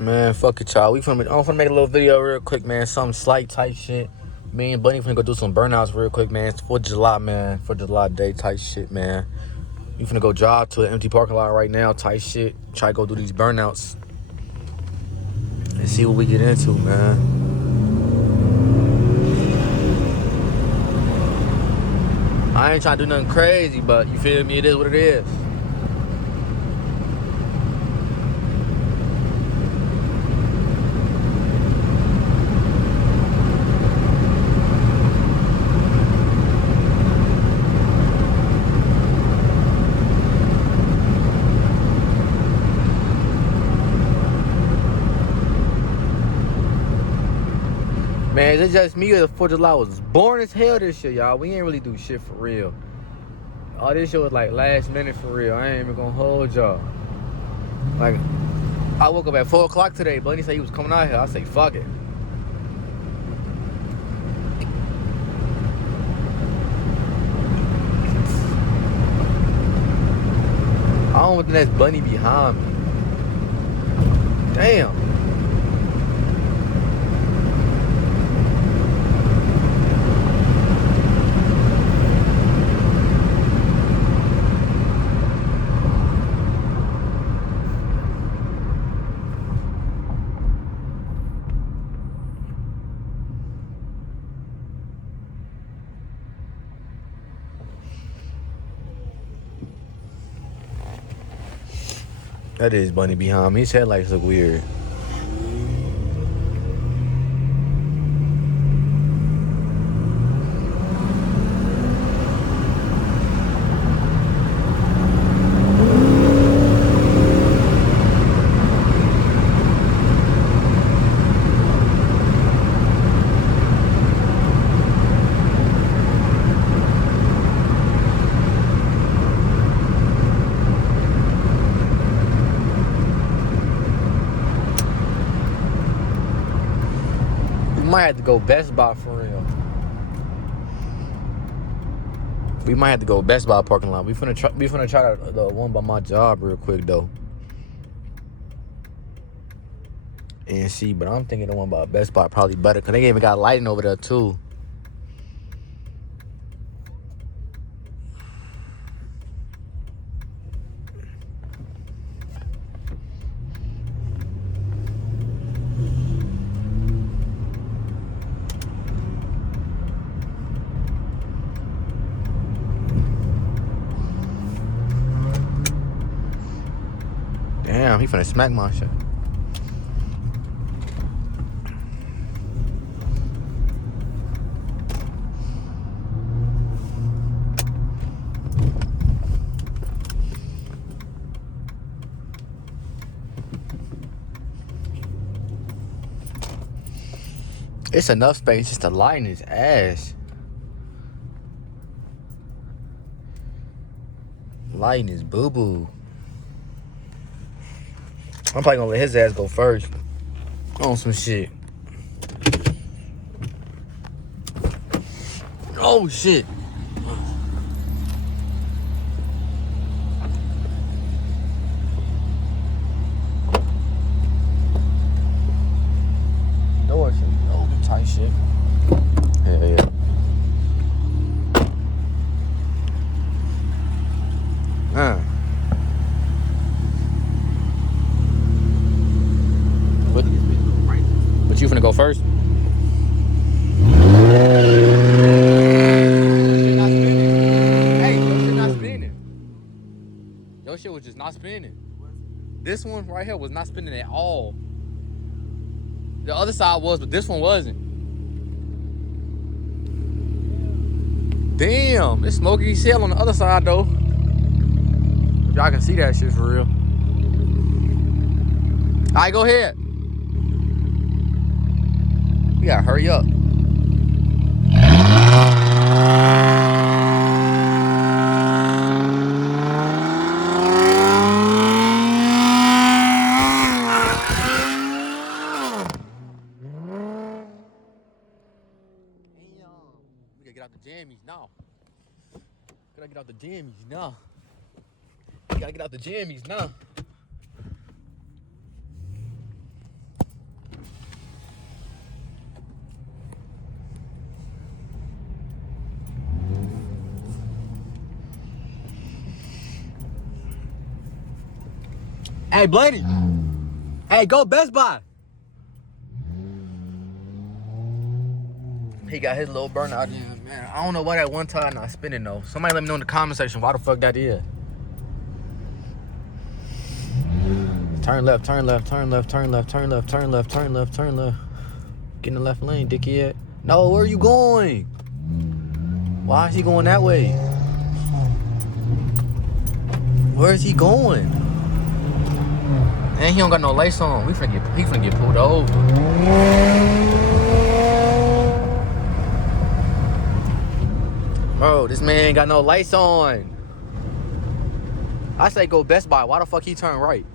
Man, fuck it, y'all. I'm finna make a little video real quick, man. Some slight type shit. Me and Bunny finna go do some burnouts real quick, man. It's 4th of July, man. 4th of July day type shit, man. We finna go drive to an empty parking lot right now type shit. Try to go do these burnouts. And see what we get into, man. I ain't trying to do nothing crazy, but you feel me? It is what it is. Man, it's just me or the 4th of July was boring as hell this year, y'all. We ain't really do shit for real. All this shit was like last minute for real. I ain't even gonna hold y'all. Like, I woke up at 4 o'clock today. Bunny said he was coming out here. I say, fuck it. I don't think that's Bunny behind me. Damn. That is Bunny behind me. His headlights look weird. We might have to go Best Buy for real. We might have to go Best Buy parking lot. We finna try the one by my job real quick though. And see, but I'm thinking the one by Best Buy probably better because they even got lighting over there too. Damn, he finna smack my shit. It's enough space just to lighten his ass. Lighten his boo-boo. I'm probably gonna let his ass go first. On some shit. Oh, shit. Door shit. Oh, tight shit. Hell yeah. But you finna go first? Hey, your shit not spinning. Your shit was just not spinning. This one right here was not spinning at all. The other side was, but this one wasn't. Damn, it's smoky as hell on the other side though. If y'all can see that shit for real. Alright, go ahead. We gotta hurry up. We gotta get out the jammies now. Gotta get out the jammies now. We gotta get out the jammies now. Hey, Blaney. Hey, go Best Buy. He got his little burnout in, man. I don't know why that one tire not spinning though. Somebody let me know in the comment section why the fuck that is. Turn left, turn left, turn left, turn left, turn left, turn left, turn left, turn left. Get in the left lane, dickhead. No, where are you going? Why is he going that way? Where is he going? And he don't got no lights on. He finna get pulled over. Bro, this man ain't got no lights on. I say go Best Buy. Why the fuck he turn right?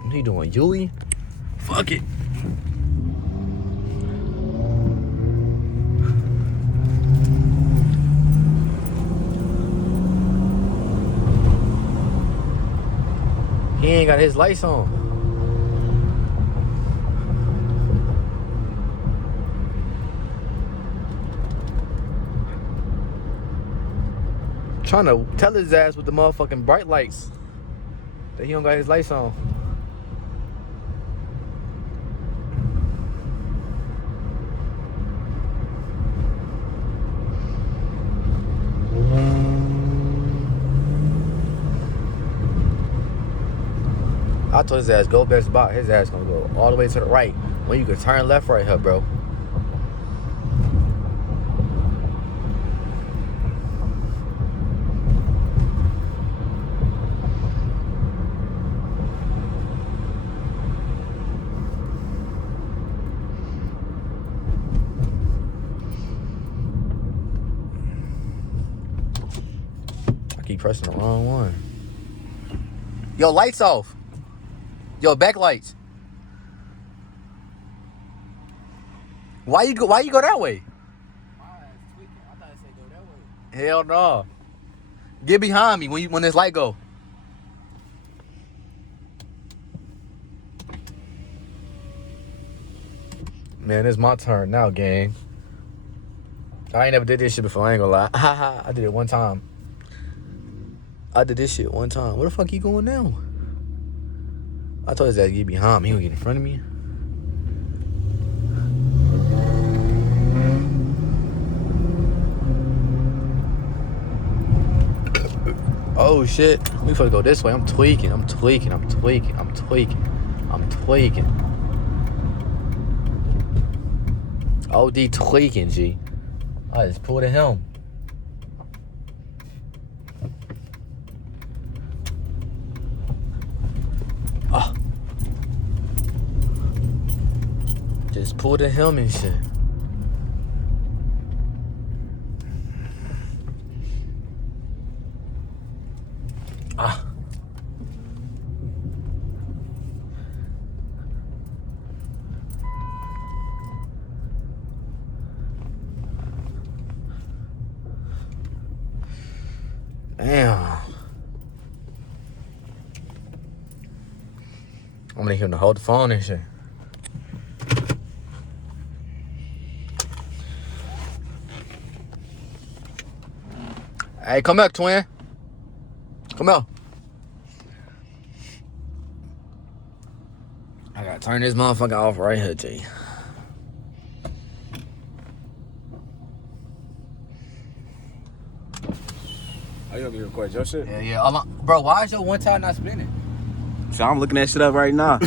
What he doing, Yui? Fuck it. He ain't got his lights on. Trying to tell his ass with the motherfucking bright lights that he don't got his lights on. I told his ass go Best Buy. His ass gonna go all the way to the right when you can turn left right here, bro. I keep pressing the wrong one. Yo, lights off. Yo, backlights. Why you go that way? My ass tweaking. I thought it said go that way. Hell no. Get behind me when this light go. Man, it's my turn now, gang. I ain't never did this shit before, I ain't gonna lie. I did it one time. I did this shit one time. Where the fuck he going now? I told his ass to get behind me. He gonna get in front of me. Oh shit. We finna go this way. I'm tweaking. OD tweaking, G. I just pulled a helm. Just pulled a helm and shit. Damn. I'm gonna him to hold the phone and shit. Hey, come back, twin. Come out. I gotta turn this motherfucker off right here, G. Oh, you gonna be recording your shit? Yeah. Bro, why is your one tire not spinning? So I'm looking that shit up right now.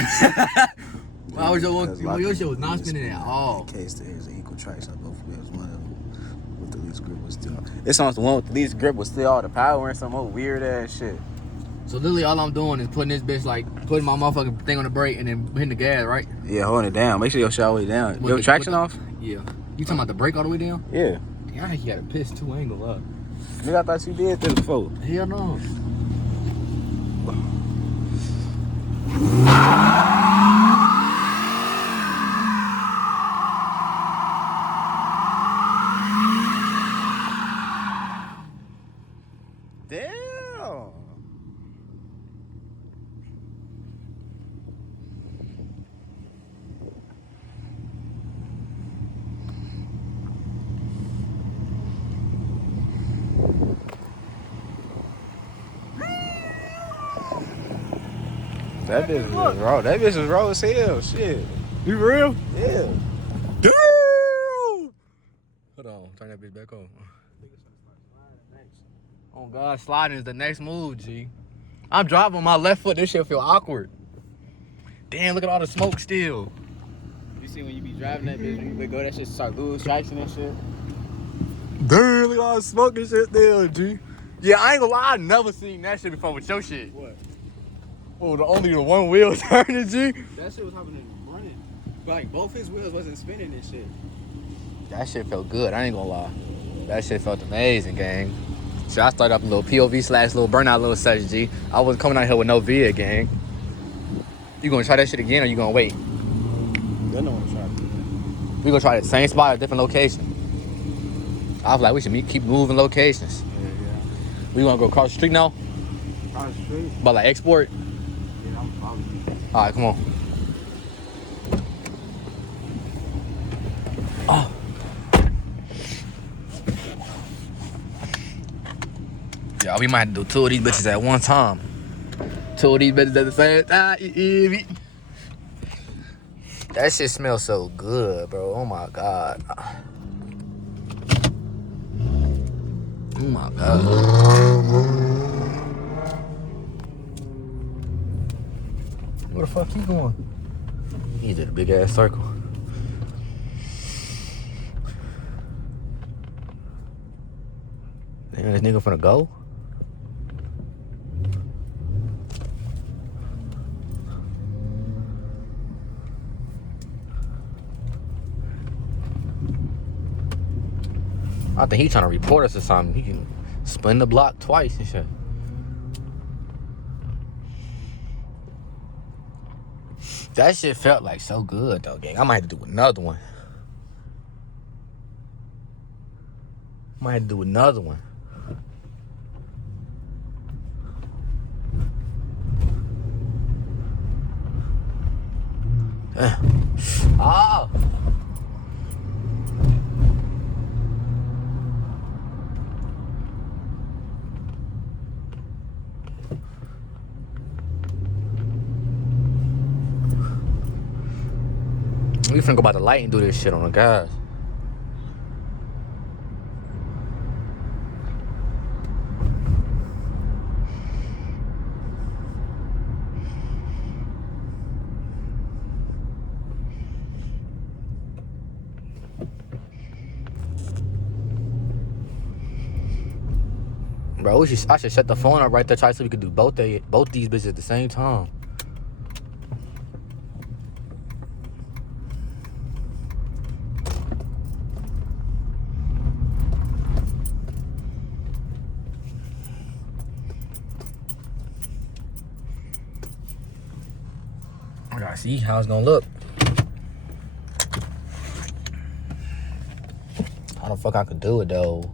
Why was your shit was not spinning at all? In case there's an equal traction on both wheels, one of them with the least grip was still. It's on the one with the least grip was still all the power and some old weird ass shit. So literally all I'm doing is putting this bitch, like, putting my motherfucking thing on the brake and then hitting the gas, right? Yeah, holding it down. Make sure your shit all the way down. Your traction off? Yeah. You talking about the brake all the way down? Yeah. Damn, I think you got a piss too, I ain't gonna lie. Nigga, I thought you did this before. Hell no. Damn. That bitch was raw. That bitch was raw as hell. Shit. You real? Yeah. Damn! Hold on, turn that bitch back on. Oh God, sliding is the next move, G. I'm driving on my left foot. This shit feel awkward. Damn, look at all the smoke still. You see when you be driving that bitch, when you let go, that shit start losing traction and shit. Damn, look at all the smoke and shit still, G. Yeah, I ain't gonna lie, I never seen that shit before with your shit. What? Oh, only the one wheel turning, G. That shit was happening running. But like both his wheels wasn't spinning and shit. That shit felt good, I ain't gonna lie. That shit felt amazing, gang. So I started up a little POV / little burnout little session, G. I wasn't coming out here with no VIA, gang. You gonna try that shit again or you gonna wait? They don't want to try to do We gonna try the same spot at a different location. I was like, we should keep moving locations. that. Yeah. We gonna go across the street now? Across the street? But like export? Yeah, I'm following. Alright, come on. Oh. Yeah, we might do 2 of these bitches at one time. 2 of these bitches at the same time. That shit smells so good, bro. Oh my God. Oh my God. Where the fuck he going? He did a big ass circle. Damn, this nigga finna go? I think he trying to report us or something. He can spin the block twice and shit. That shit felt like so good though, gang. I might have to do another one. Might have to do another one. Oh! We finna go by the light and do this shit on the gas. Bro, I should shut the phone up right there, try so we could do both these bitches at the same time. I gotta see how it's gonna look. How the fuck I could do it though?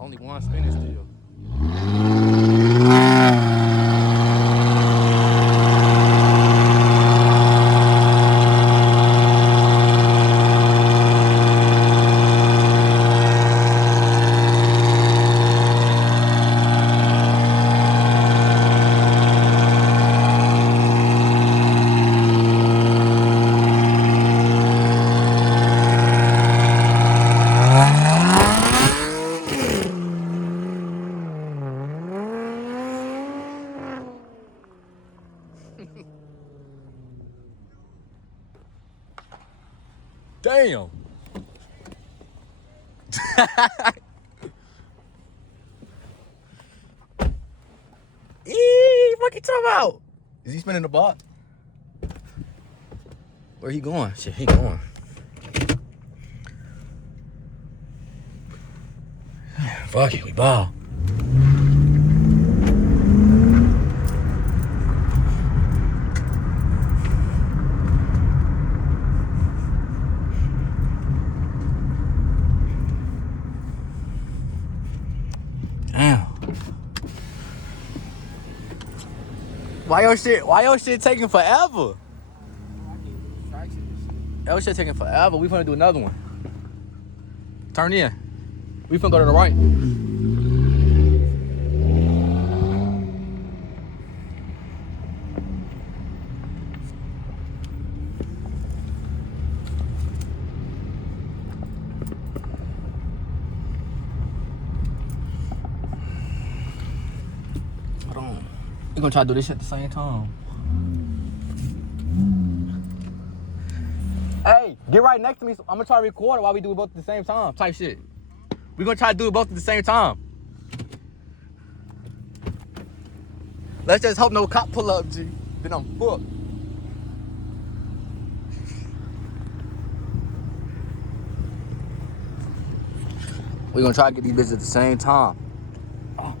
Only one spinning still. Damn. What you talking about? Is he spinning the block? Where he going? Shit, he going. Fuck it, we ball. Damn. Why your shit taking forever? Your shit taking forever. We finna do another one. Turn in. We finna go to the right. Hold on. We gonna try to do this shit at the same time. Hey, get right next to me. I'm gonna try to record it while we do it both at the same time. Type shit. We gonna try to do it both at the same time. Let's just hope no cop pull up, G. Then I'm fucked. We gonna try to get these bitches at the same time. Oh.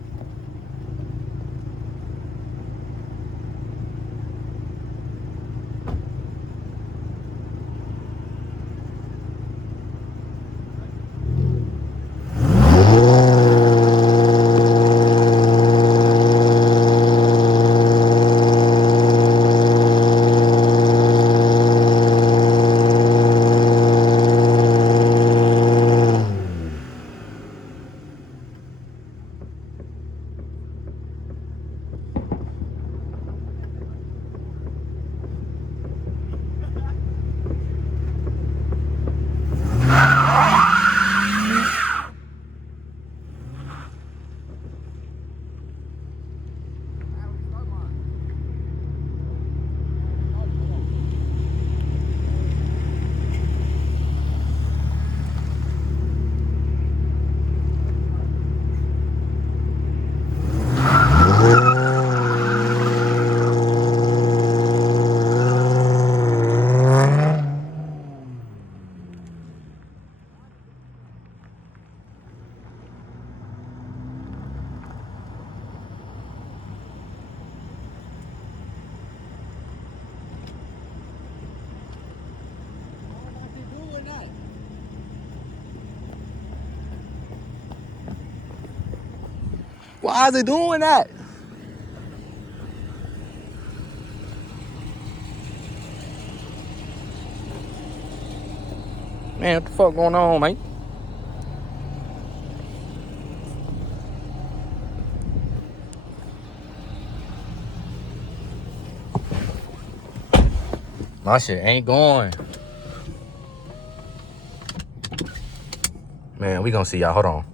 Why is it doing that? Man, what the fuck going on, man? My shit ain't going. Man, we gonna see y'all. Hold on.